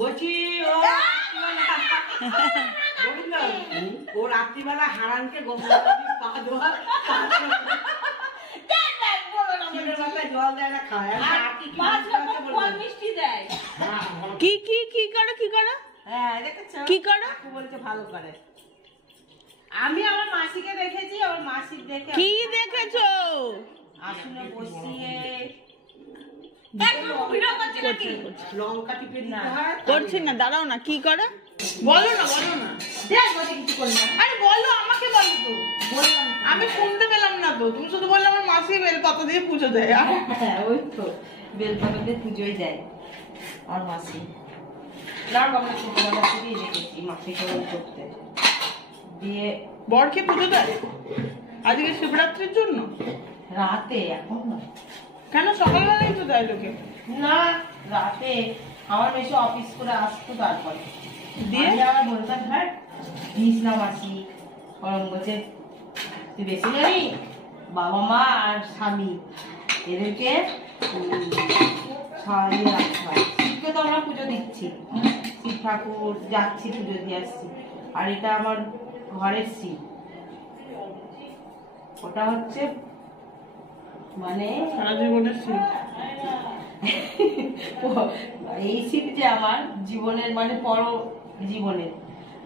বলছি ও রাত্রিবেলা হারানকে গঙ্গা পা ধোয়া জল দেয় না খায় মিষ্টি দেয়। কি করে হ্যাঁ দেখেছো, কি করে বলছে ভালো করে। আমি আমার মাসিকে দেখেছি, আমার মাসির দেখে কি দেখেছো? আসলে বসিয়ে লঙ্কা টিপে দিতে হয়। করছি না, দাঁড়াও না, কি করে বলো না কিছু করি না। আরে বলো, আমাকে বলো তো। বললাম আমি শুনতে পেলাম না তো, তুমি শুধু বললে আমার মাসি বেলপাতা দিয়ে পুজো দেয়। হ্যাঁ ওই তো বেলপাতা দিয়ে পুজোই দেয় আমার মাসি। না বাবা ছোটবেলা থেকেই দেখেছি মাসিকে ওই করতে দিয়ে। বরকে পুজো দেয় আজকে শিবরাত্রির জন্য? রাতে, এখন না। কেন, সকালবেলায় তো দেয় লোকে। না রাতে আমার মেশো অফিস করে আসতো, তারপরে দিয়ে আমার বলতাম হ্যাঁ দিস না মাসি। বলছে তুই বেশি জানি, বাবা মা আর স্বামী এদেরকে সারিয়ে রাখতে হয়। শিবকে তো আমরা পুজো দিচ্ছি, শিব ঠাকুর যাচ্ছি পুজো দিয়ে আসছি। আর এটা আমার ঘরের শিব, ওটা হচ্ছে মানে সারা জীবনের শিব। এই শীত যে আমার জীবনের মানে পর জীবনের,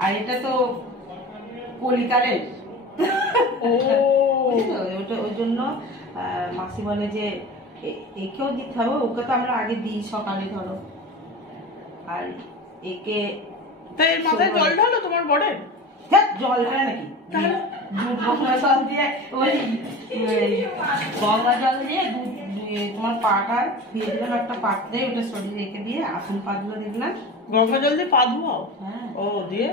আর এটা তো কলিকালের। ওই জন্য মাসি বলে যে একেও দিতে হবে, ওকে তো আমরা আগে দিই সকালে ধরো, আর একে তাই এর মাথায় জল ঢালো তোমার বরের? জল ঢালে নাকি গঙ্গা জল দিয়ে, ওই গঙ্গা জল দিয়ে দুধ তোমার পাটা দিয়ে দিলাম একটা পাত্রে, ওটা শরীরে রেখে দিয়ে আসন পাতগুলো দেখলাম গঙ্গা জল দিয়ে পা ধোয়াও? হ্যাঁ ও দিয়ে